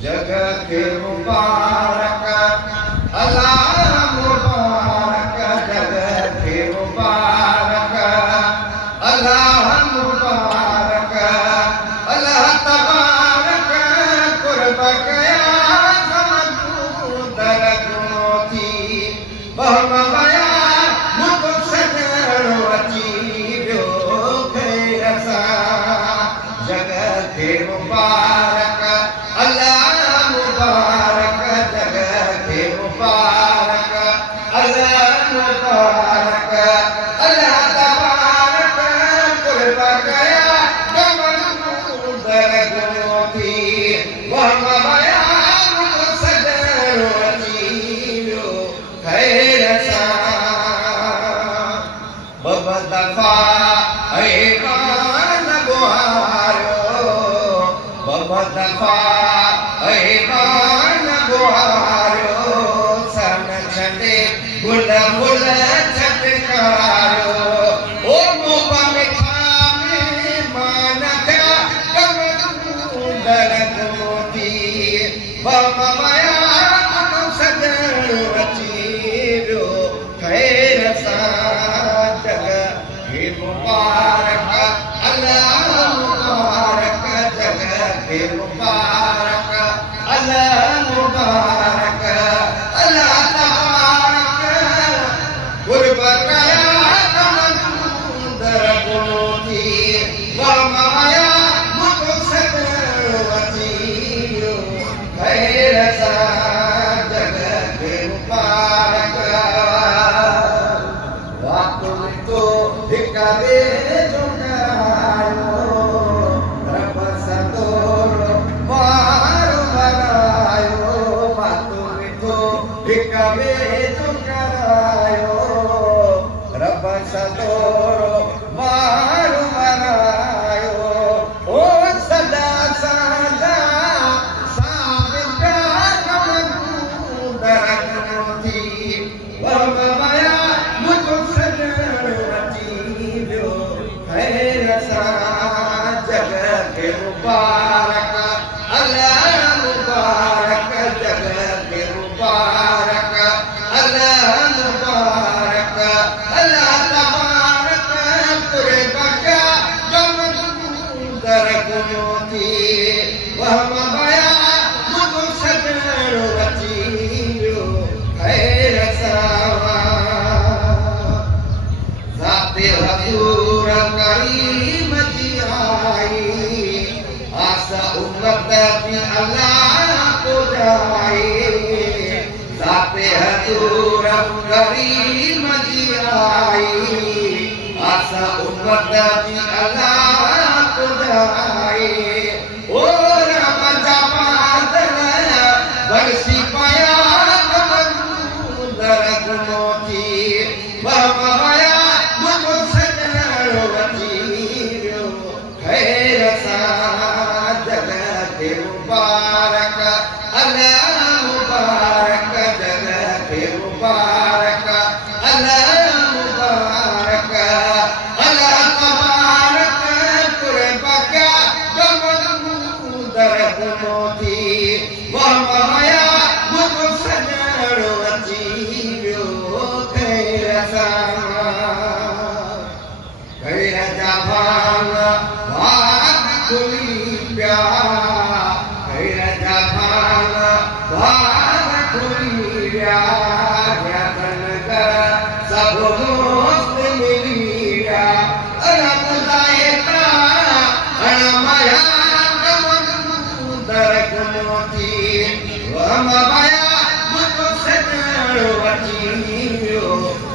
जगह के मुबारक अल्लाह मुबारक, जगह के मुबारक अल्लाह मुबारक, अल्लाह तबारक कुर्ब कया समदर गुनोती बहम बया मुख सजणो अची वियो खैर सां। जगह के मुबारक अल्लाह मुबारक, जगह के मुबारक अल्लाह मुबारक, अल्लाह तबारक कुर्ब कया समदर गुनोती बहम बया मुख सजणो अची वियो खैर सां। ॿ दफ़ा ऐवान गुहारियो, ॿ दफ़ा ऐवान गुहारियो, सन छॾे गुल मुल छटकारियो। ओ मुंह मिठा महिमान थिया कमंदर गुनोती बम मया मुख सजणो अची वियो खैर सां। जगह के मुबारक अल्लाह मुबारक, जगह के मुबारक अल्लाह मुबारक, अल्लाह तबारक कुर्ब कया समदर गुनोती बम मया मुख सजणो अची वियो खैर सां। जगह के मुबारक वातु तो हिक ॿिए जो करायो, रब सदोरो वार वरायो। वातु तो हिक ॿिए जो करायो, रब सदोरो वार वरायो। ओ सदा सादा साबित कमंदर गुनोती बम मया मुख सजणो अची वियो खैर सां। जगह के मुबारक अल्लाह मुबारक, जगह के मुबारक अल्लाह मुबारक, अल्लाह तबारक कुर्ब कया समदर गुनोती बम मया मुख सजणो अची वियो खैर सां। ज़ाते हज़ूर करीम जी आई, आस उम्मत भी अल्लाह पुॼाई। ज़ाते हज़ूर करीम जी आई, आस उम्मत भी अल्लाह पुॼाई। ओ रब जा बादल बरसी पया कमंदर गुनोती बम मया मुख सजणो अची वियो खैर सां। जगह के मुबारक अल्लाह मुबारक, जगह के मुबारक अल्लाह मुबारक, अल्लाह तबारक कुर्ब कया समदर गुनोती बम मया मुख सजणो अची वियो खैर सां। खैर जा भाङ भाग खुली पिया, खैर जा भाङ भाग खुली पिया। जतन कर सभु दोस्त मिली पिया, रब जा एतिरा हण मया कमंदर गुनोती बम मया मुख सजणो अची वियो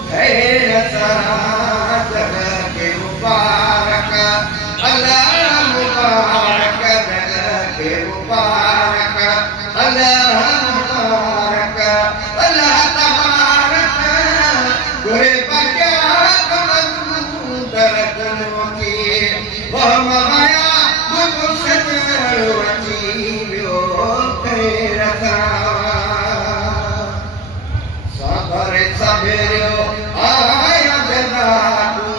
खैर सां। जगह के मुबारक अल्लाह मुबारक, जगह के मुबारक अल्लाह मुबारक, अल्लाह तबारक कुर्ब कया समदर गुनोती बम मया मुख सजणो अची वियो खैर सां। सबर सभेरियो आया बेदारू,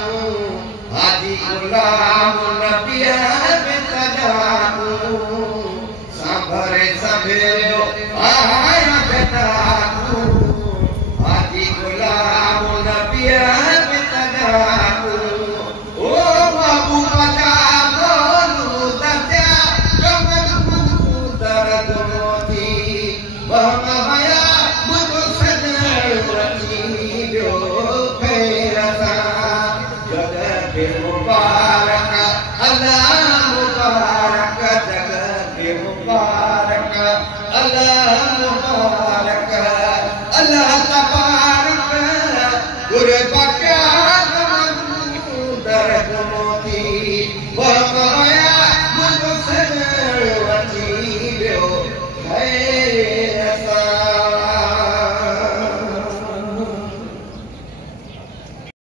मुबारक अल्लाह